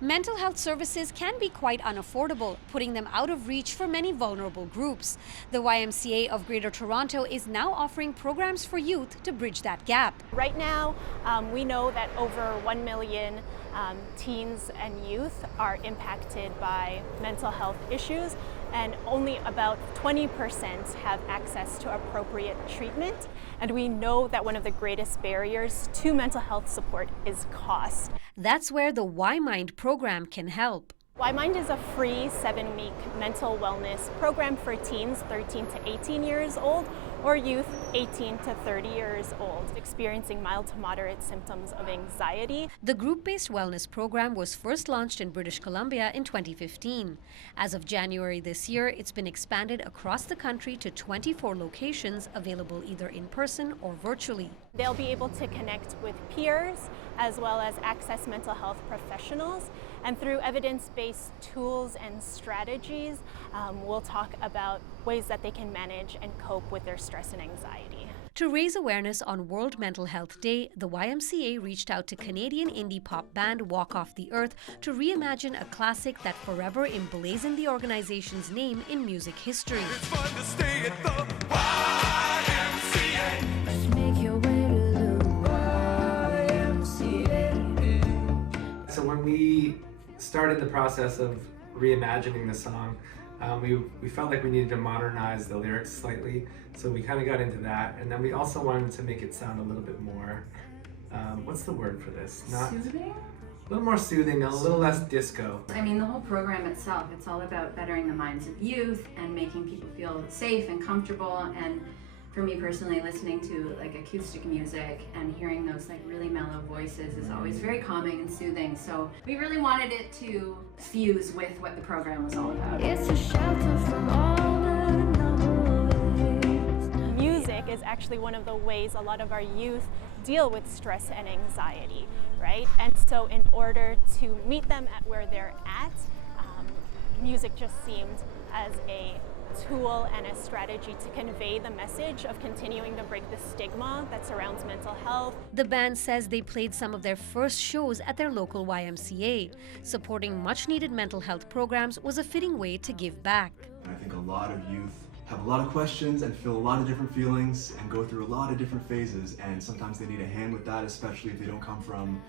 Mental health services can be quite unaffordable, putting them out of reach for many vulnerable groups. The YMCA of Greater Toronto is now offering programs for youth to bridge that gap. Right now, we know that over 1 million teens and youth are impacted by mental health issues, and only about 20% have access to appropriate treatment. And we know that one of the greatest barriers to mental health support is cost. That's where the Y-Mind program can help. Y-Mind is a free 7-week mental wellness program for teens 13 to 18 years old or youth 18 to 30 years old experiencing mild to moderate symptoms of anxiety. The group-based wellness program was first launched in British Columbia in 2015. As of January this year, it's been expanded across the country to 24 locations available either in person or virtually. They'll be able to connect with peers as well as access mental health professionals. And through evidence-based tools and strategies, we'll talk about ways that they can manage and cope with their stress and anxiety. To raise awareness on World Mental Health Day, the YMCA reached out to Canadian indie pop band Walk Off the Earth to reimagine a classic that forever emblazoned the organization's name in music history. It's fun to stay at the YMCA. Make your way to the YMCA. So when we started the process of reimagining the song, we felt like we needed to modernize the lyrics slightly, so we kind of got into that, and then we also wanted to make it sound a little bit more, what's the word for this? Soothing? A little more soothing, a little less disco. I mean, the whole program itself, it's all about bettering the minds of youth and making people feel safe and comfortable. And for me personally, listening to like acoustic music and hearing those like really mellow voices is always very calming and soothing. So we really wanted it to fuse with what the program was all about. It's a shelter from all the noise. Music is actually one of the ways a lot of our youth deal with stress and anxiety, right? And so in order to meet them at where they're at, music just seemed as a tool and a strategy to convey the message of continuing to break the stigma that surrounds mental health. The band says they played some of their first shows at their local YMCA. Supporting much-needed mental health programs was a fitting way to give back. I think a lot of youth have a lot of questions and feel a lot of different feelings and go through a lot of different phases, and sometimes they need a hand with that, especially if they don't come from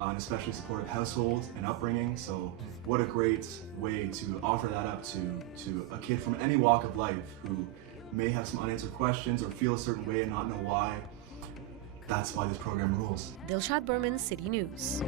an especially supportive household and upbringing. So what a great way to offer that up to a kid from any walk of life who may have some unanswered questions or feel a certain way and not know why. That's why this program rules. Dilshad Burman, City News.